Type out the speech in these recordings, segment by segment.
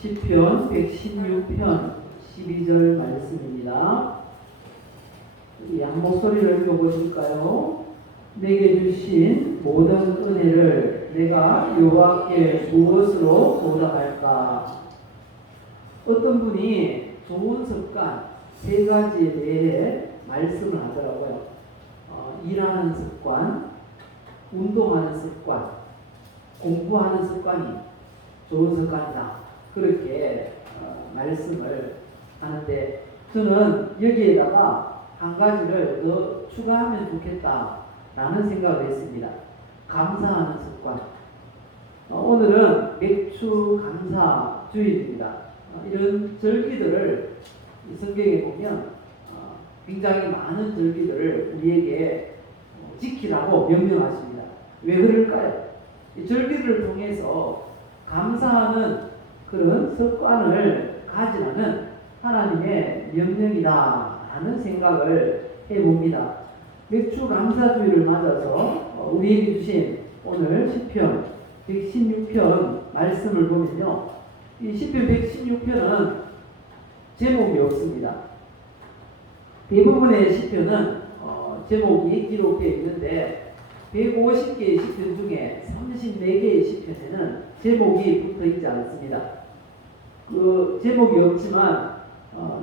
시편 116편 12절 말씀입니다. 우리 한 목소리를 읽어보실까요? 내게 주신 모든 은혜를 내가 여호와께 무엇으로 보답할까? 어떤 분이 좋은 습관 세 가지에 대해 말씀을 하더라고요. 일하는 습관, 운동하는 습관, 공부하는 습관이 좋은 습관이다. 그렇게 말씀을 하는데 저는 여기에다가 한 가지를 더 추가하면 좋겠다라는 생각을 했습니다. 감사하는 습관. 오늘은 맥주 감사 주일입니다. 이런 절기들을 성경에 보면 굉장히 많은 절기들을 우리에게 지키라고 명령하십니다. 왜 그럴까요? 이 절기를 통해서 감사하는 그런 습관을 가지라는 하나님의 명령이다라는 생각을 해봅니다. 맥주 감사주의를 맞아서 우리에게 주신 오늘 시편 116편 말씀을 보면요, 이 시편 116편은 제목이 없습니다. 대부분의 시편은 제목이 기록되어 있는데 150개의 시편 중에 34개의 시편에는 제목이 붙어 있지 않습니다. 그 제목이 없지만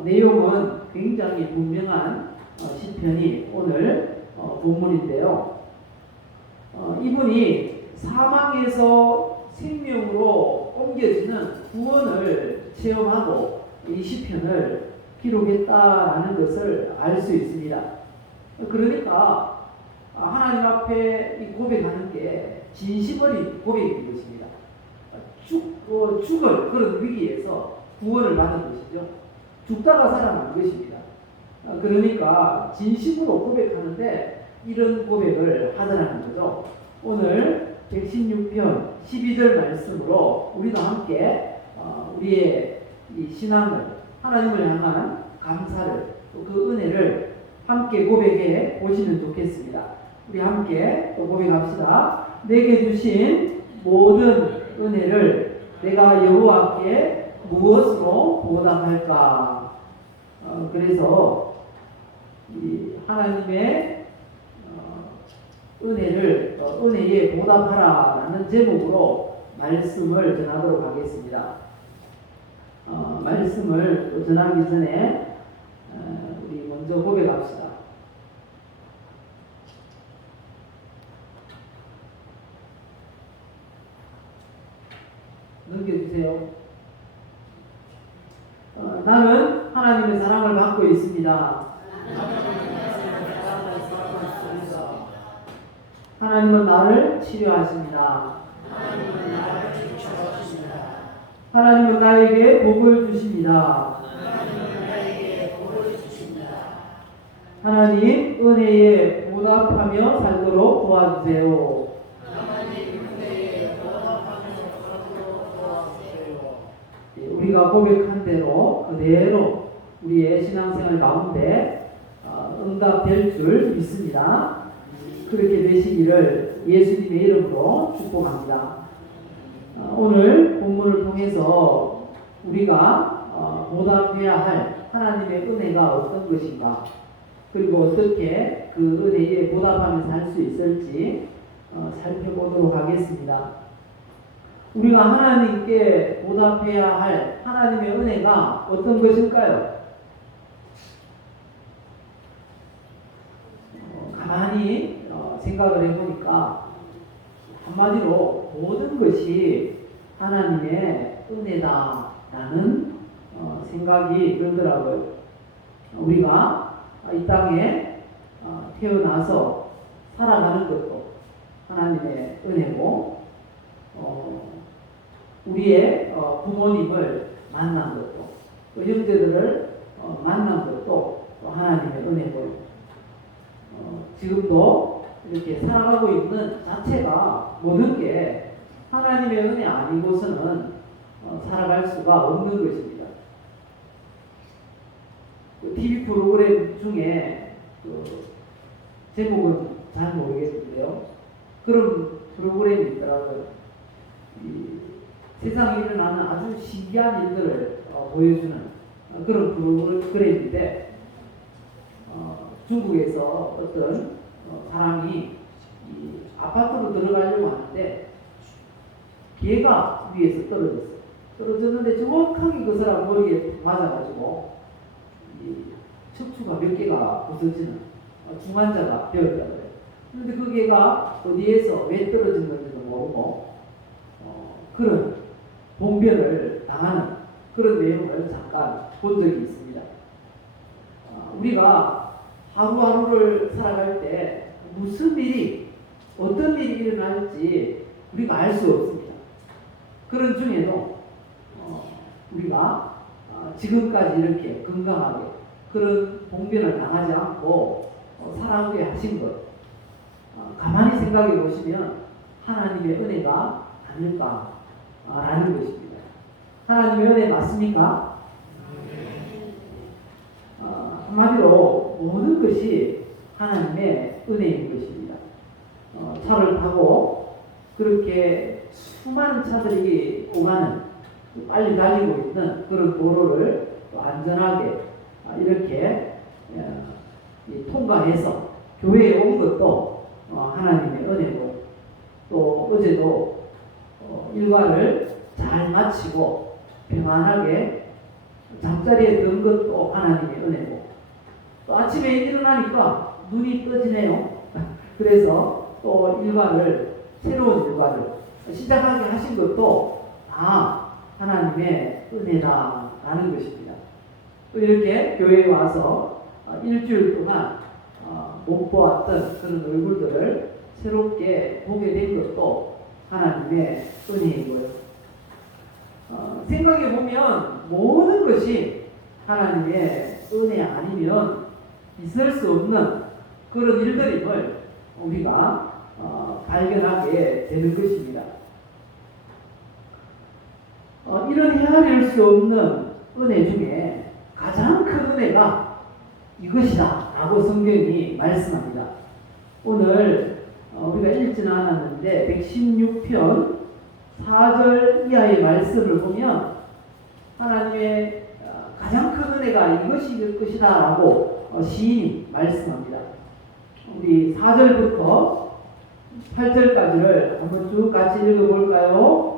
내용은 굉장히 분명한 시편이 오늘 본문인데요. 이분이 사망에서 생명으로 옮겨지는 구원을 체험하고 이 시편을 기록했다라는 것을 알 수 있습니다. 그러니까 하나님 앞에 이 고백하는 게 진심 어린 고백인 것입니다. 죽을 그런 위기에서 구원을 받은 것이죠. 죽다가 살아난 것입니다. 그러니까 진심으로 고백하는데 이런 고백을 하더라는 거죠. 오늘 116편 12절 말씀으로 우리도 함께 우리의 이 신앙을, 하나님을 향한 감사를, 또 그 은혜를 함께 고백해 보시면 좋겠습니다. 우리 함께 또 고백합시다. 내게 주신 모든 은혜를 내가 여호와께 무엇으로 보답할까? 그래서 이 하나님의 은혜를 은혜에 보답하라라는 제목으로 말씀을 전하도록 하겠습니다. 말씀을 전하기 전에 우리 먼저 고백합시다. 넘겨주세요. 나는 하나님의 사랑을 받고 있습니다. 하나님은 나를 치료하십니다. 하나님은 나에게 복을 주십니다. 하나님 은혜에 보답하며 살도록 도와주세요. 우리가 고백한 대로 그대로 우리의 신앙생활 가운데 응답될 줄 믿습니다. 그렇게 되시기를 예수님의 이름으로 축복합니다. 오늘 본문을 통해서 우리가 보답해야 할 하나님의 은혜가 어떤 것인가, 그리고 어떻게 그 은혜에 보답하면서 할 수 있을지 살펴보도록 하겠습니다. 우리가 하나님께 보답해야 할 하나님의 은혜가 어떤 것일까요? 가만히 생각을 해보니까 한마디로 모든 것이 하나님의 은혜다라는 생각이 들더라고요. 우리가 이 땅에 태어나서 살아가는 것도 하나님의 은혜고, 우리의 부모님을 만난 것도, 또 형제들을 만난 것도 또 하나님의 은혜고, 지금도 이렇게 살아가고 있는 자체가 모든 게 하나님의 은혜 아니고서는 살아갈 수가 없는 것입니다. TV 프로그램 중에 제목은 잘 모르겠는데요, 그런 프로그램이 있더라고요. 세상에 일어나는 아주 신기한 일들을 보여주는 그런 프로그램인데, 중국에서 어떤 사람이 이 아파트로 들어가려고 하는데 개가 위에서 떨어졌어요. 떨어졌는데 정확하게 그 사람 머리에 맞아가지고 이 척추가 몇 개가 부서지는 중환자가 되었다고 해요. 그런데 그 개가 어디에서 왜 떨어진 건지도 모르고 그런 봉변을 당하는 그런 내용을 잠깐 본 적이 있습니다. 우리가 하루하루를 살아갈 때 무슨 일이, 어떤 일이 일어날지 우리가 알 수 없습니다. 그런 중에도 우리가 지금까지 이렇게 건강하게 그런 봉변을 당하지 않고 살아오게 하신 것, 가만히 생각해 보시면 하나님의 은혜가 아닐까라는 것입니다. 하나님의 은혜 맞습니까? 한마디로 모든 것이 하나님의 은혜인 것입니다. 차를 타고 그렇게 수많은 차들이 오가는, 빨리 달리고 있는 그런 도로를 안전하게 이렇게 통과해서 교회에 온 것도 하나님의 은혜고, 또 어제도 일과를 잘 마치고 평안하게 잠자리에 든 것도 하나님의 은혜고, 또 아침에 일어나니까 눈이 떠지네요. 그래서 또 새로운 일과를 시작하게 하신 것도 다 하나님의 은혜라는 것입니다. 또 이렇게 교회에 와서 일주일 동안 못 보았던 그런 얼굴들을 새롭게 보게 된 것도 하나님의 은혜이고요. 생각해 보면 모든 것이 하나님의 은혜 아니면 있을 수 없는 그런 일들임을 우리가 발견하게 되는 것입니다. 이런 헤아릴 수 없는 은혜 중에 가장 큰 은혜가 이것이다 라고 성경이 말씀합니다. 오늘 우리가 읽지는 않았는데 116편 4절 이하의 말씀을 보면 하나님의 가장 큰 은혜가 이것이 것이다 라고 시인이 말씀합니다. 우리 4절부터 8절까지를 한번 쭉 같이 읽어볼까요?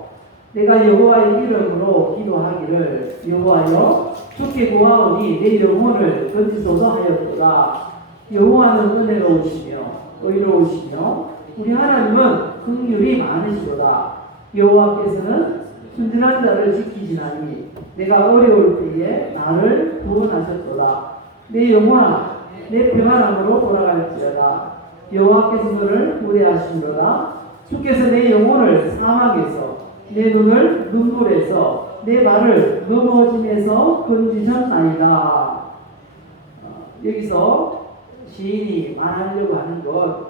내가 여호와의 이름으로 기도하기를, 여호와여 주께 구하오니 내 영혼을 건지소서 하였도다. 여호와는 은혜로우시며 의로우시며 우리 하나님은 긍휼이 많으시도다. 여호와께서는 순진한 자를 지키시나니 내가 어려울 때에 나를 구원하셨도다. 내 영혼아 내 평안함으로 돌아갈지어다. 여호와께서 너를 구원하시리로다. 주께서 내 영혼을 사망에서 내 눈을 눈물에서 내 발을 넘어짐에서 건지셨나이다. 여기서 시인이 말하려고 하는 것,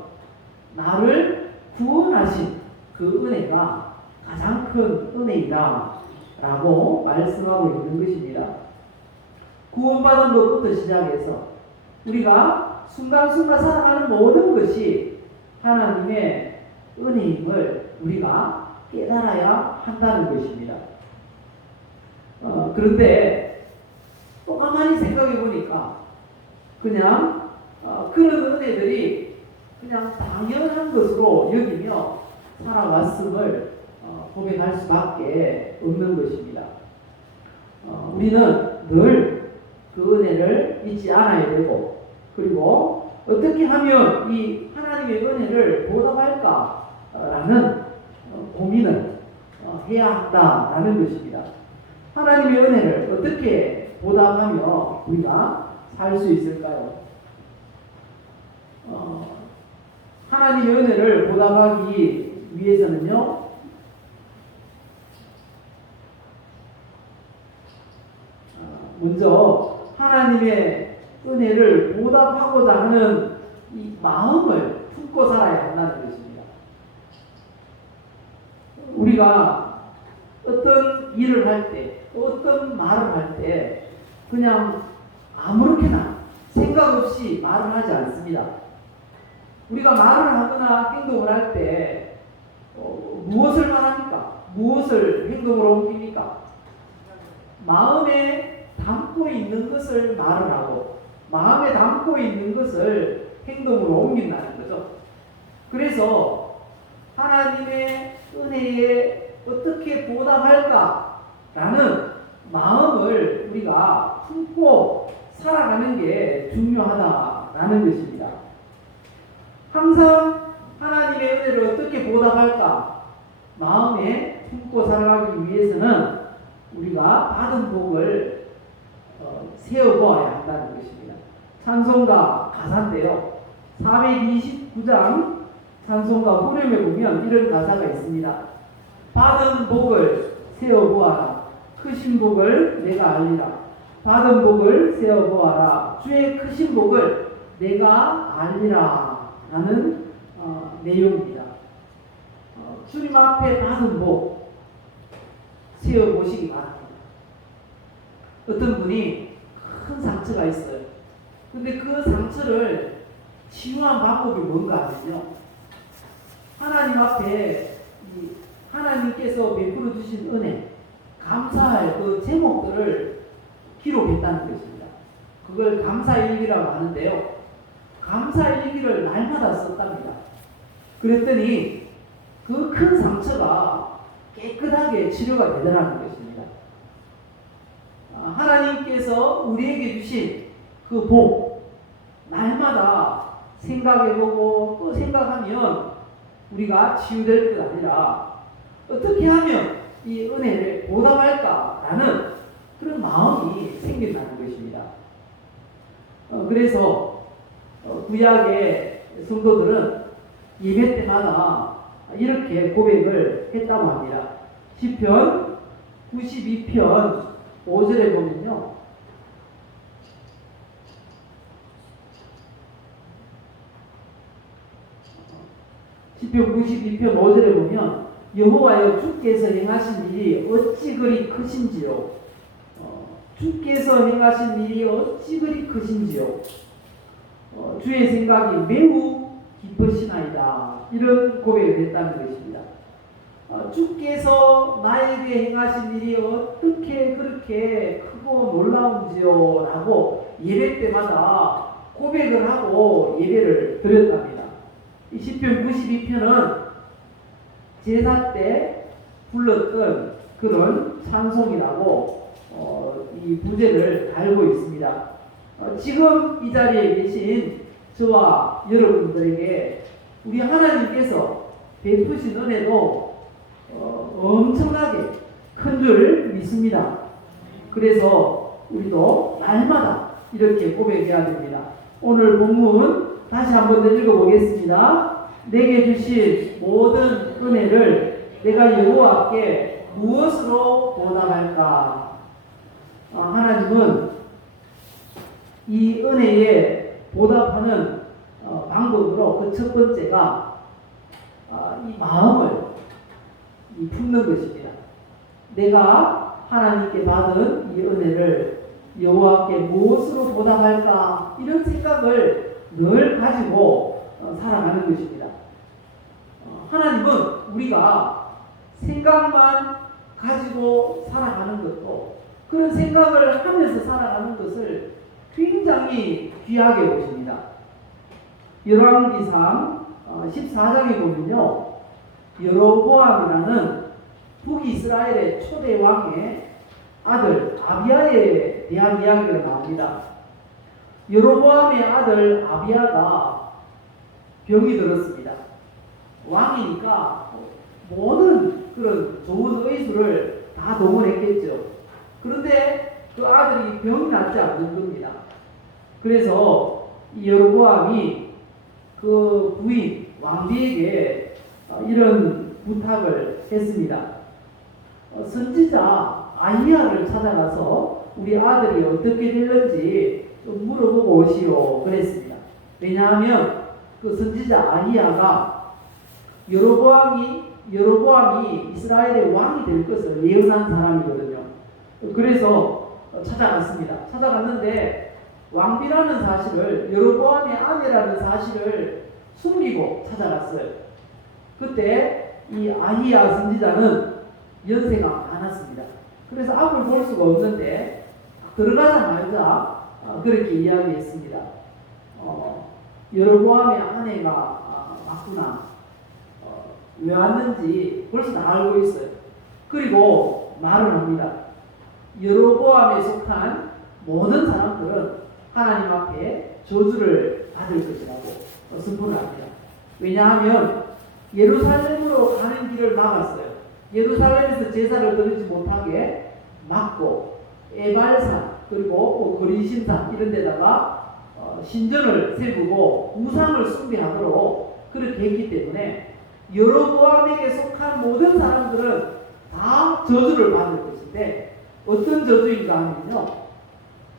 나를 구원하신 그 은혜가 가장 큰 은혜이다 라고 말씀하고 있는 것입니다. 구원받은 것부터 시작해서 우리가 순간순간 살아가는 모든 것이 하나님의 은혜임을 우리가 깨달아야 한다는 것입니다. 그런데 또 가만히 생각해 보니까 그냥 그런 은혜들이 그냥 당연한 것으로 여기며 살아왔음을 고백할 수밖에 없는 것입니다. 우리는 늘 그 은혜를 잊지 않아야 되고, 그리고 어떻게 하면 이 하나님의 은혜를 보답할까라는 고민을 해야 한다라는 것입니다. 하나님의 은혜를 어떻게 보답하며 우리가 살 수 있을까요? 하나님의 은혜를 보답하기 위해서는요, 먼저 하나님의 은혜를 보답하고자 하는 이 마음을 품고 살아야 한다는 것입니다. 우리가 어떤 일을 할 때, 어떤 말을 할 때 그냥 아무렇게나 생각 없이 말을 하지 않습니다. 우리가 말을 하거나 행동을 할 때 무엇을 말합니까? 무엇을 행동으로 옮깁니까? 마음에 담고 있는 것을 말을 하고 마음에 담고 있는 것을 행동으로 옮긴다는 거죠. 그래서 하나님의 은혜에 어떻게 보답할까라는 마음을 우리가 품고 살아가는 게 중요하다라는 것입니다. 항상 하나님의 은혜를 어떻게 보답할까 마음에 품고 살아가기 위해서는 우리가 받은 복을 세어보아야 한다는 것입니다. 찬송가 가사인데요. 429장 찬송가 후렴에 보면 이런 가사가 있습니다. 받은 복을 세어보아라. 크신 복을 내가 알리라. 받은 복을 세어보아라. 주의 크신 복을 내가 알리라. 라는 내용입니다. 주님 앞에 받은 복 세어보시기 바랍니다. 어떤 분이 큰 상처가 있어요. 근데 그 상처를 치유한 방법이 뭔가 하면요. 하나님 앞에 하나님께서 베풀어 주신 은혜, 감사할 그 제목들을 기록했다는 것입니다. 그걸 감사일기라고 하는데요. 감사일기를 날마다 썼답니다. 그랬더니 그 큰 상처가 깨끗하게 치료가 되더라는 것입니다. 하나님께서 우리에게 주신 그 복, 날마다 생각해보고 또 생각하면 우리가 치유될 것 아니라 어떻게 하면 이 은혜를 보답할까라는 그런 마음이 생긴다는 것입니다. 그래서 구약의 성도들은 예배 때마다 이렇게 고백을 했다고 합니다. 시편 92편 5절에 보면요. 시편 92편 5절에 보면 여호와여 주께서 행하신 일이 어찌 그리 크신지요. 주께서 행하신 일이 어찌 그리 크신지요. 주의 생각이 매우 깊으시나이다. 이런 고백을 했다는 것입니다. 주께서 나에게 행하신 일이 어떻게 그렇게 크고 놀라운지요 라고 예배 때마다 고백을 하고 예배를 드렸답니다. 이 시편 92편은 제사 때 불렀던 그런 찬송이라고 이 부제를 달고 있습니다. 지금 이 자리에 계신 저와 여러분들에게 우리 하나님께서 베푸신 은혜도 엄청나게 큰 줄 믿습니다. 그래서 우리도 날마다 이렇게 고백해야 됩니다. 오늘 본문 다시 한번 더 읽어보겠습니다. 내게 주신 모든 은혜를 내가 여호와께 무엇으로 보답할까? 하나님은 이 은혜에 보답하는 방법으로 그 첫 번째가 이 마음을 품는 것입니다. 내가 하나님께 받은 이 은혜를 여호와께 무엇으로 보답할까? 이런 생각을 늘 가지고 살아가는 것입니다. 하나님은 우리가 생각만 가지고 살아가는 것도 그런 생각을 하면서 살아가는 것을 굉장히 귀하게 보십니다. 열왕기상 14장에 보면요. 여로보암이라는 북이스라엘의 초대 왕의 아들 아비야에 대한 이야기가 나옵니다. 여로보암의 아들 아비야가 병이 들었습니다. 왕이니까 모든 그런 좋은 의술을 다 동원했겠죠. 그런데 그 아들이 병이 낫지 않는 겁니다. 그래서 이 여로보암이 그 부인 왕비에게 이런 부탁을 했습니다. 선지자 아히야를 찾아가서 우리 아들이 어떻게 됐는지 좀 물어보고 오시오 그랬습니다. 왜냐하면 그 선지자 아히야가 여로보암이 이스라엘의 왕이 될 것을 예언한 사람이거든요. 그래서 찾아갔습니다. 찾아갔는데 왕비라는 사실을, 여로보암의 아내라는 사실을 숨기고 찾아갔어요. 그때 이 아히야 선지자는 연세가 많았습니다. 그래서 앞을 볼 수가 없는데 들어가자마자 그렇게 이야기했습니다. 여로보암의 아내가 왔구나. 왜 왔는지 벌써 다 알고 있어요. 그리고 말을 합니다. 여로보암에 속한 모든 사람들은 하나님 앞에 저주를 받을 것이라고 선포를 합니다. 왜냐하면 예루살렘으로 가는 길을 막았어요. 예루살렘에서 제사를 드리지 못하게 막고 에발산 그리고 거리신산 이런 데다가 신전을 세우고 우상을 숭배하도록 그렇게 했기 때문에 여로보암에게 속한 모든 사람들은 다 저주를 받을 것인데 어떤 저주인가 하면요,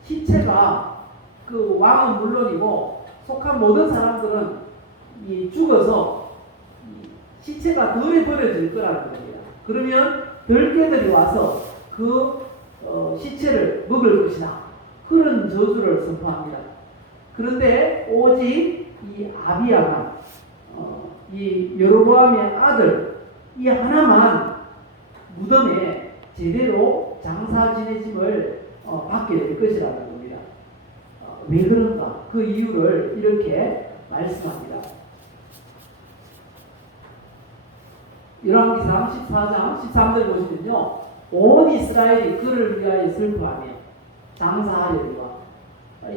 시체가 그 왕은 물론이고 속한 모든 사람들은 죽어서 시체가 덜에 버려질 거라는 겁니다. 그러면 들개들이 와서 그 시체를 먹을 것이다. 그런 저주를 선포합니다. 그런데 오직 이 아비야만 이 여로보암의 아들 이 하나만 무덤에 제대로 장사 지내짐을 받게 될 것이라는 겁니다. 왜 그런가? 그 이유를 이렇게 말씀합니다. 열왕기상 14장 13절 보시면요, 온 이스라엘이 그를 위하여 슬퍼하며 장사하려니와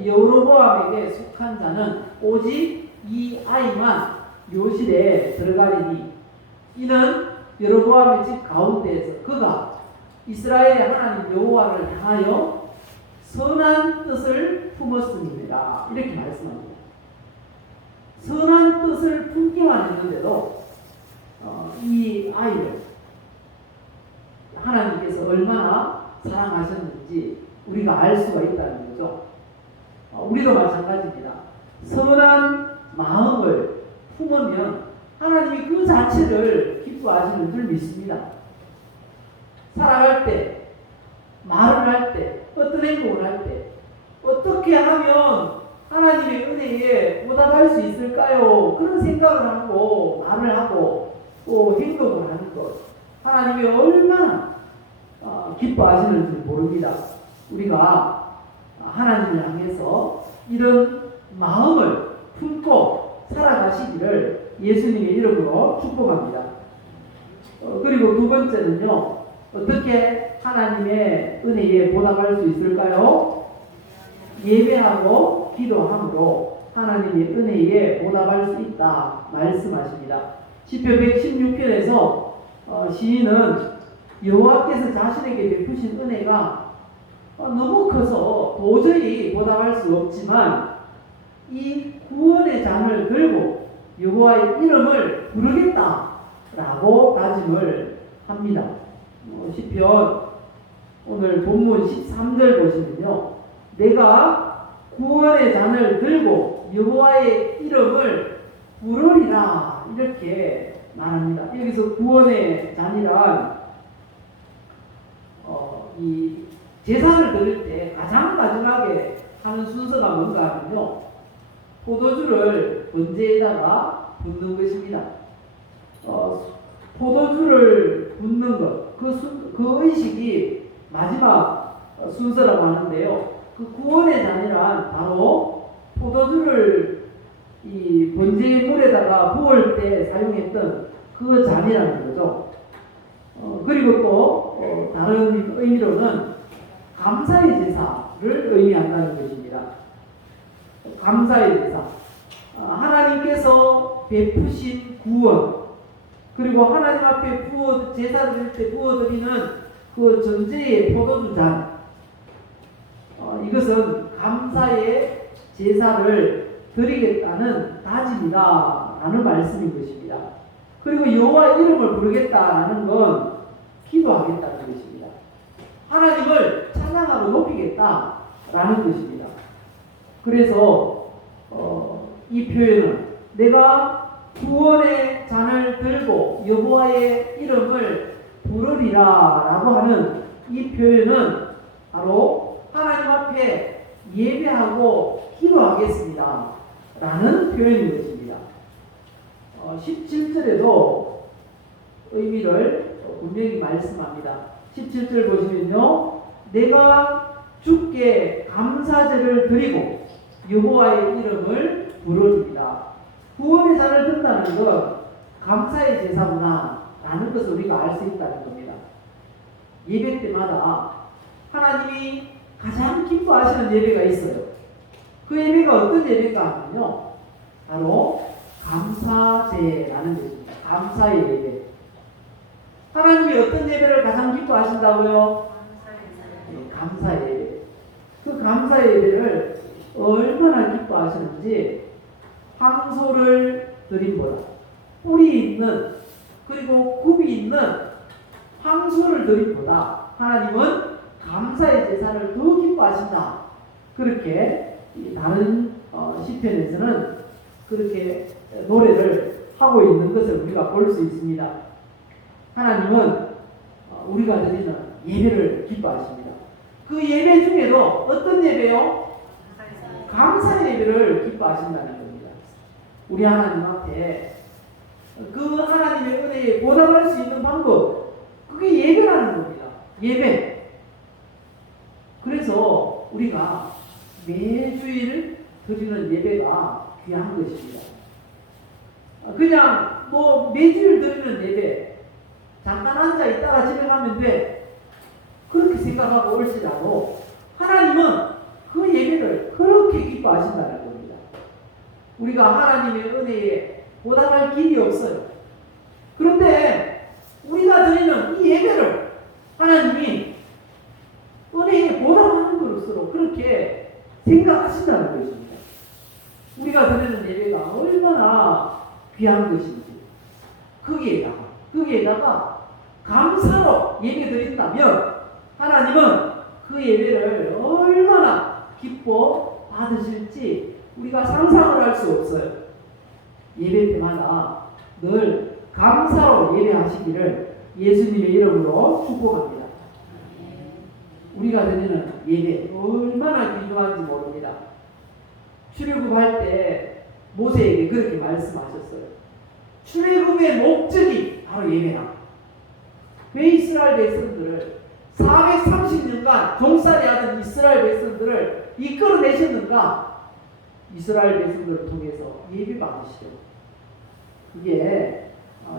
여로보암에게 속한 자는 오직 이 아이만 묘실에 들어가리니 이는 여로보암의 집 가운데에서 그가 이스라엘의 하나님 여호와를 향하여 선한 뜻을 품었습니다. 이렇게 말씀합니다. 선한 뜻을 품기만 했는데도 이 아이를 하나님께서 얼마나 사랑하셨는지 우리가 알 수가 있다는 거죠. 우리도 마찬가지입니다. 선한 마음을 품으면 하나님이 그 자체를 기뻐하시는 줄 믿습니다. 살아갈 때, 말을 할 때, 어떤 행동을 할 때 어떻게 하면 하나님의 은혜에 보답할 수 있을까요? 그런 생각을 하고 말을 하고 또 행동을 하는 것, 하나님이 얼마나 기뻐하시는지 모릅니다. 우리가 하나님을 향해서 이런 마음을 품고 살아가시기를 예수님의 이름으로 축복합니다. 그리고 두 번째는요, 어떻게 하나님의 은혜에 보답할 수 있을까요? 예배하고 기도함으로 하나님의 은혜에 보답할 수 있다 말씀하십니다. 시편 116편에서 시인은 여호와께서 자신에게 베푸신 은혜가 너무 커서 도저히 보답할 수 없지만 이 구원의 잔을 들고 여호와의 이름을 부르겠다라고 다짐을 합니다. 시편 오늘 본문 13절 보시면요, 내가 구원의 잔을 들고 여호와의 이름을 부르리라 이렇게 말합니다. 여기서 구원의 잔이란 이 제사를 드릴 때 가장 마지막에 하는 순서가 뭔가 하면요, 포도주를 번제에다가 붓는 것입니다. 포도주를 붓는 것, 그 의식이 마지막 순서라고 하는데요, 그 구원의 잔이란 바로 포도주를 이 번제의 물에다가 부을 때 사용했던 그 잔이라는 거죠. 그리고 또 다른 의미로는 감사의 제사를 의미한다는 것입니다. 감사의 제사, 하나님께서 베푸신 구원, 그리고 하나님 앞에 제사 드릴 때 부어드리는 그 전제의 포도주 잔, 이것은 감사의 제사를 드리겠다는 다짐이다 라는 말씀인 것입니다. 그리고 여호와 이름을 부르겠다라는 건 기도하겠다는 것입니다. 하나님을 찬양하고 높이겠다라는 것입니다. 그래서 이 표현은 내가 구원의 잔을 들고 여호와의 이름을 부르리라 라고 하는 이 표현은 바로 하나님 앞에 예배하고 기도하겠습니다 라는 표현인 것입니다. 17절에도 의미를 분명히 말씀합니다. 17절 보시면요. 내가 주께 감사제를 드리고 여호와의 이름을 부르리이다. 구원의 잔을 든다는 건 감사의 제사구나 라는 것을 우리가 알 수 있다는 겁니다. 예배 때마다 하나님이 가장 기뻐하시는 예배가 있어요. 그 예배가 어떤 예배인가 하면요. 바로 감사제라는 예배입니다. 감사의 예배. 하나님이 어떤 예배를 가장 기뻐하신다고요? 네, 감사의 예배. 그 감사의 예배를 얼마나 기뻐하시는지 황소를 드림보다 뿔이 있는 그리고 굽이 있는 황소를 드림보다 하나님은 감사의 제사를 더 기뻐하신다. 그렇게 다른 시편에서는 그렇게 노래를 하고 있는 것을 우리가 볼 수 있습니다. 하나님은 우리가 드리는 예배를 기뻐하십니다. 그 예배 중에도 어떤 예배요? 감사의 예배를 기뻐하신다는 겁니다. 우리 하나님 앞에 그 하나님의 은혜에 보답할 수 있는 방법, 그게 예배라는 겁니다. 예배. 그래서 우리가 매주일 드리는 예배가 귀한 것입니다. 그냥 매주일 드리는 예배, 잠깐 앉아 있다가 집에 가면 돼, 그렇게 생각하고 올지라도 하나님은 그 예배를 그렇게 기뻐하신다는 겁니다. 우리가 하나님의 은혜에 보답할 길이 없어요. 그런데 우리가 드리는 이 예배를 하나님이 은혜에 보답하는 것으로 그렇게 생각하신다는 것입니다. 우리가 드리는 예배가 얼마나 귀한 것인지 거기에다가 감사로 예배 드린다면 하나님은 그 예배를 얼마나 기뻐 받으실지 우리가 상상을 할 수 없어요. 예배 때마다 늘 감사로 예배하시기를 예수님의 이름으로 축복합니다. 우리가 드리는 예배 얼마나 귀중한지 모릅니다. 출애굽할 때 모세에게 그렇게 말씀하셨어요. 출애굽의 목적이 바로 예배다. 왜 이스라엘 백성들을 430년간 종살이 하던 이스라엘 백성들을 이끌어내셨는가? 이스라엘 백성들을 통해서 예배 받으시죠. 그게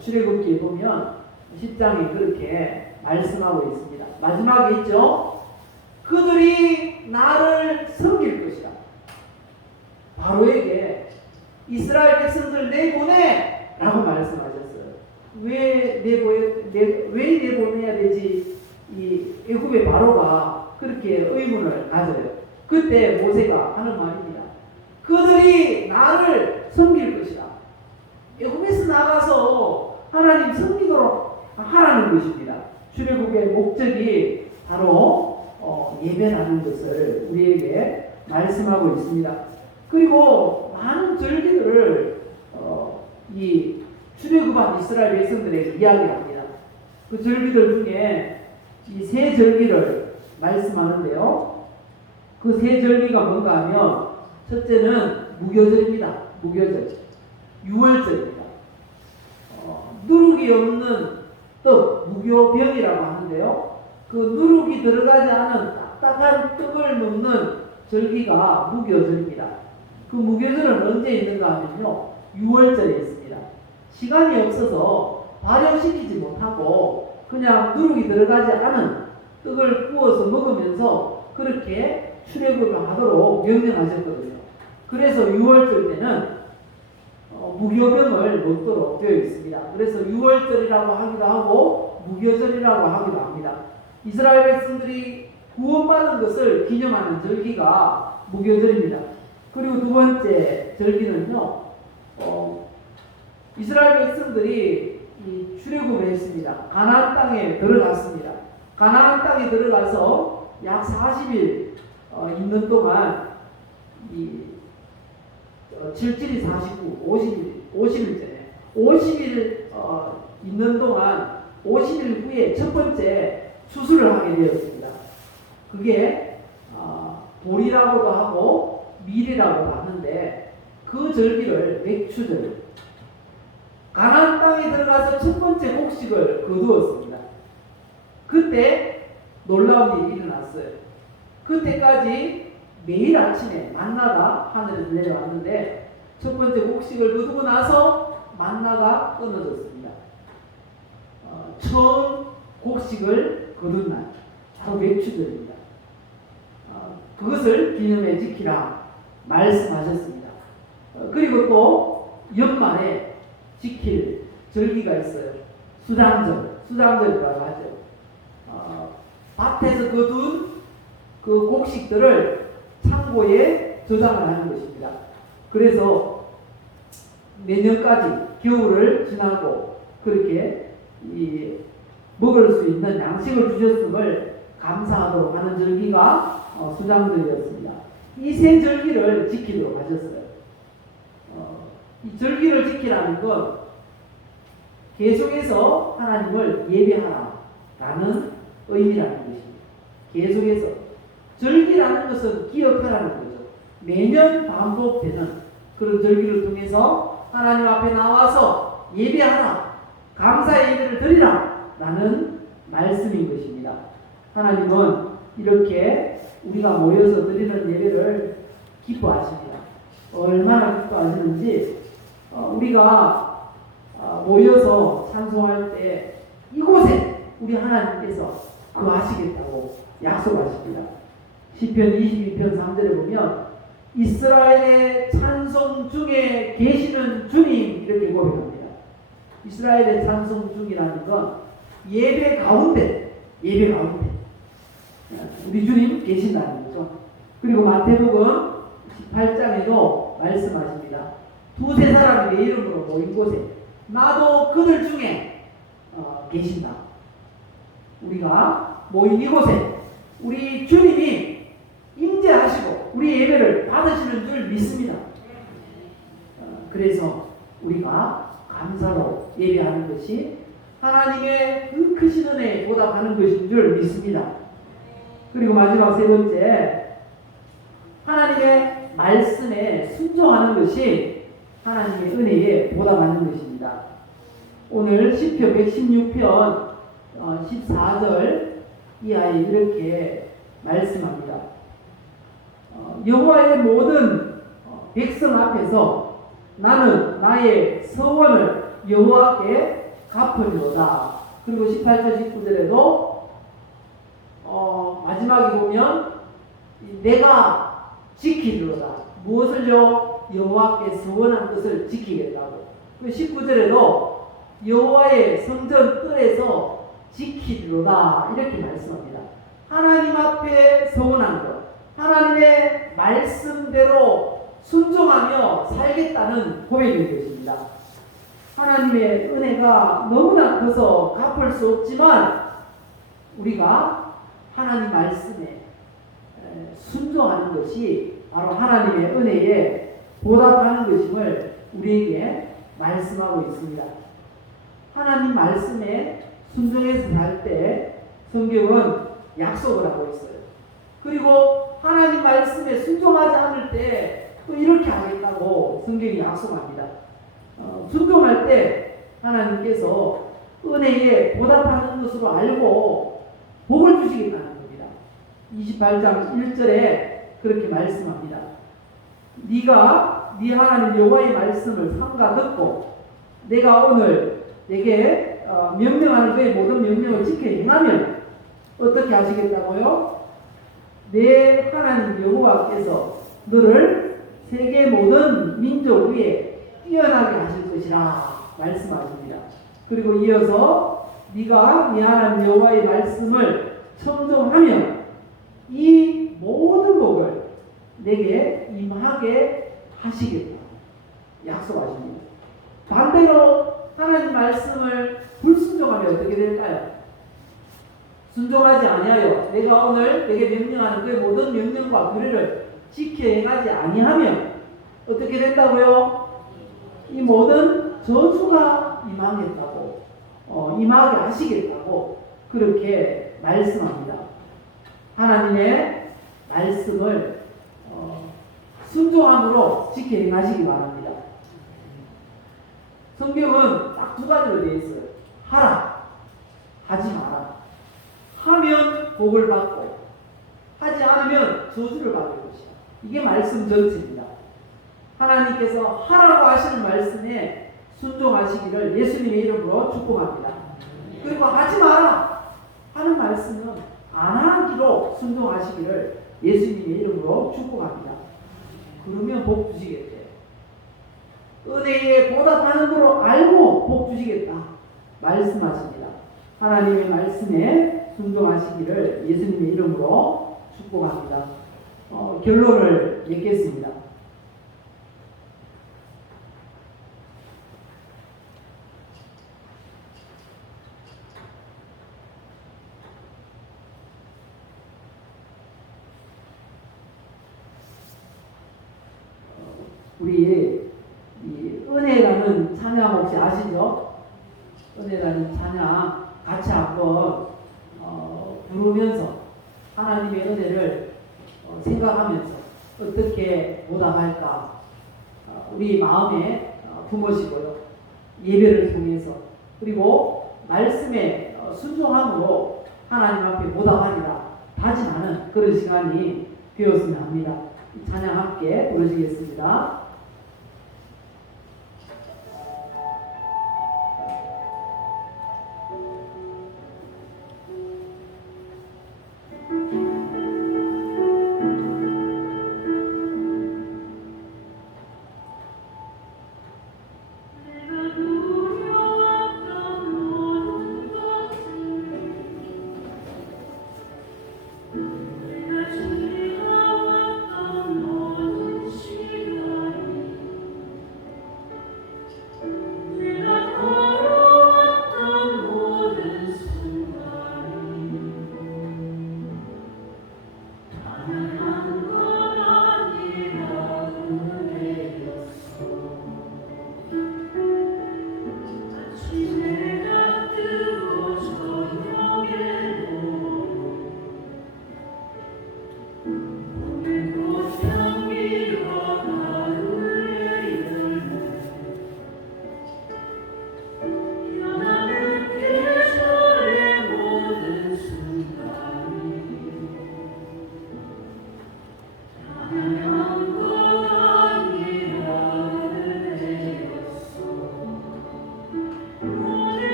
출애굽기에 보면 10장에 그렇게 말씀하고 있습니다. 마지막에 있죠. 그들이 나를 섬길 것이다. 바로에게 이스라엘 백성들 내보내! 라고 말씀하셨어요. 왜 내보내야 되지? 이 애굽의 바로가 그렇게 의문을 가져요. 그때 모세가 하는 말입니다. 그들이 나를 섬길 것이다. 애굽에서 나가서 하나님 섬기도록 하라는 것입니다. 출애굽의 목적이 바로 예배라는 것을 우리에게 말씀하고 있습니다. 그리고 많은 절기들을 이 출애굽한 이스라엘 백성들에게 이야기합니다. 그 절기들 중에 이 세 절기를 말씀하는데요. 그 세 절기가 뭔가 하면 첫째는 무교절입니다. 무교절. 6월절입니다. 누룩이 없는 떡, 무교병이라고 하는데요. 그 누룩이 들어가지 않은 딱딱한 떡을 먹는 절기가 무교절입니다. 그 무교절은 언제 있는가 하면요. 6월절에 있습니다. 시간이 없어서 발효시키지 못하고 그냥 누룩이 들어가지 않은 떡을 구워서 먹으면서 그렇게 출애굽을 하도록 명령하셨거든요. 그래서 6월절 때는 무교병을 먹도록 되어 있습니다. 그래서 6월절이라고 하기도 하고 무교절이라고 하기도 합니다. 이스라엘 백성들이 구원받은 것을 기념하는 절기가 무교절입니다. 그리고 두 번째 절기는요. 이스라엘 백성들이 출애굽을 했습니다. 가나안 땅에 들어갔습니다. 가나안 땅에 들어가서 약 40일 있는 동안 7일이 49, 50일째네. 50일 있는 동안 50일 후에 첫 번째 수술을 하게 되었습니다. 그게 보리라고도 하고 밀이라고 하는데 그 절기를 맥추절. 가나안 땅에 들어가서 첫 번째 곡식을 거두었습니다. 그때 놀라운 일이 일어났어요. 그때까지 매일 아침에 만나가 하늘에서 내려왔는데 첫 번째 곡식을 거두고 나서 만나가 끊어졌습니다. 처음 곡식을 거둔 날, 바로 맥주절입니다. 그것을 기념해 지키라 말씀하셨습니다. 그리고 또 연말에 지킬 절기가 있어요. 수장절이라고 하죠. 밭에서 거둔 그 곡식들을 창고에 저장을 하는 것입니다. 그래서 내년까지 겨울을 지나고 그렇게 먹을 수 있는 양식을 주셨음을 감사하도록 하는 절기가 수장절이었습니다. 이 세 절기를 지키도록 하셨어요. 이 절기를 지키라는 건 계속해서 하나님을 예배하라라는 의미라는 것입니다. 계속해서 절기라는 것은 기억하라는 거죠. 매년 반복되는 그런 절기를 통해서 하나님 앞에 나와서 예배하라, 감사의 예배를 드리라 라는 말씀인 것입니다. 하나님은 이렇게 우리가 모여서 드리는 예배를 기뻐하십니다. 얼마나 기뻐하시는지 우리가 모여서 찬송할 때 이곳에 우리 하나님께서 거하시겠다고 약속하십니다. 시편 22편 3절에 보면 이스라엘의 찬송 중에 계시는 주님 이렇게 고백합니다. 이스라엘의 찬송 중이라는 건 예배 가운데 우리 주님 계신다는 거죠. 그리고 마태복음 18장에도 말씀하십니다. 두세 사람이 내 이름으로 모인 곳에 나도 그들 중에 계신다. 우리가 모인 이곳에 우리 주님이 임재하시고 우리 예배를 받으시는 줄 믿습니다. 그래서 우리가 감사로 예배하는 것이 하나님의 그 크신 은혜에 보답하는 것인 줄 믿습니다. 그리고 마지막 세 번째, 하나님의 말씀에 순종하는 것이 하나님의 은혜에 보답하는 것입니다. 오늘 시편 116편 14절 이하에 이렇게 말씀합니다. 여호와의 모든 백성 앞에서 나는 나의 서원을 여호와께 갚으리로다. 그리고 18절 19절에도 마지막에 보면 내가 지키리로다. 무엇을요? 여호와께 서원한 것을 지키겠다고. 19절에도 여호와의 성전 뜰에서 지키리로다 이렇게 말씀합니다. 하나님 앞에 서원한 것, 하나님의 말씀대로 순종하며 살겠다는 고백인 것입니다. 하나님의 은혜가 너무나 커서 갚을 수 없지만 우리가 하나님 말씀에 순종하는 것이 바로 하나님의 은혜에 보답하는 것임을 우리에게 말씀하고 있습니다. 하나님 말씀에 순종해서 살 때 성경은 약속을 하고 있어요. 그리고 하나님 말씀에 순종하지 않을 때 또 이렇게 하겠다고 성경이 약속합니다. 순종할 때 하나님께서 은혜에 보답하는 것으로 알고 복을 주시겠다는 겁니다. 28장 1절에 그렇게 말씀합니다. 네가 네 하나님 여호와의 말씀을 삼가 듣고 내가 오늘 내게 명령하는 그의 모든 명령을 지켜 행하면 어떻게 하시겠다고요? 내 하나님 여호와께서 너를 세계 모든 민족 위에 뛰어나게 하실 것이라 말씀하십니다. 그리고 이어서 네가 네 하나님 여호와의 말씀을 청종하면 이 모든 복을 내게 임하게 하시겠다 약속하십니다. 반대로 하나님 말씀을 불순종하면 어떻게 될까요? 순종하지 아니하여 내가 오늘 내게 명령하는 그 모든 명령과 규례를 지켜 행하지 아니하면 어떻게 된다고요? 이 모든 저주가 임하겠다고 임하게 하시겠다고 그렇게 말씀합니다. 하나님의 말씀을 순종함으로 지켜 행하시기 바랍니다. 성경은 딱 두 가지로 되어 있어요. 하라, 하지 마라. 하면 복을 받고 하지 않으면 저주를 받을 것이야. 이게 말씀 전체입니다. 하나님께서 하라고 하시는 말씀에 순종하시기를 예수님의 이름으로 축복합니다. 그리고 하지 마라 하는 말씀은 안 하기로 순종하시기를 예수님의 이름으로 축복합니다. 그러면 복 주시겠대요. 은혜에 보답하는 거로 알고 복 주시겠다 말씀하십니다. 하나님의 말씀에 순종하시기를 예수님의 이름으로 축복합니다. 결론을 맺겠습니다. 우리 이 은혜라는 찬양 혹시 아시죠? 은혜라는 찬양 같이 한번 부르면서 하나님의 은혜를 생각하면서 어떻게 보답할까 우리 마음에 품으시고요. 예배를 통해서 그리고 말씀에 순종함으로 하나님 앞에 보답하리라 다짐하는 그런 시간이 되었으면 합니다. 이 찬양 함께 부르시겠습니다.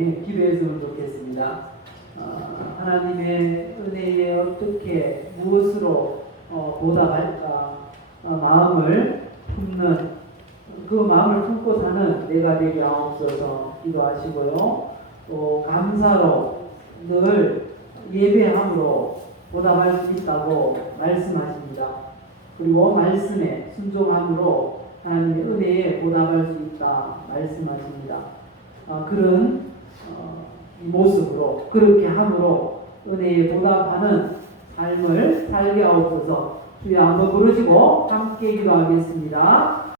여러분이 기도했으면 좋겠습니다. 하나님의 은혜에 어떻게 무엇으로 보답할까 마음을 품는 그 마음을 품고 사는 내가 되게 하옵소서 기도하시고요. 또 감사로 늘 예배함으로 보답할 수 있다고 말씀하십니다. 그리고 말씀에 순종함으로 하나님의 은혜에 보답할 수 있다 말씀하십니다. 그런 이 모습으로 그렇게 함으로 은혜에 보답하는 삶을 살게 하옵소서. 주여 한번 부르시고 함께 기도하겠습니다.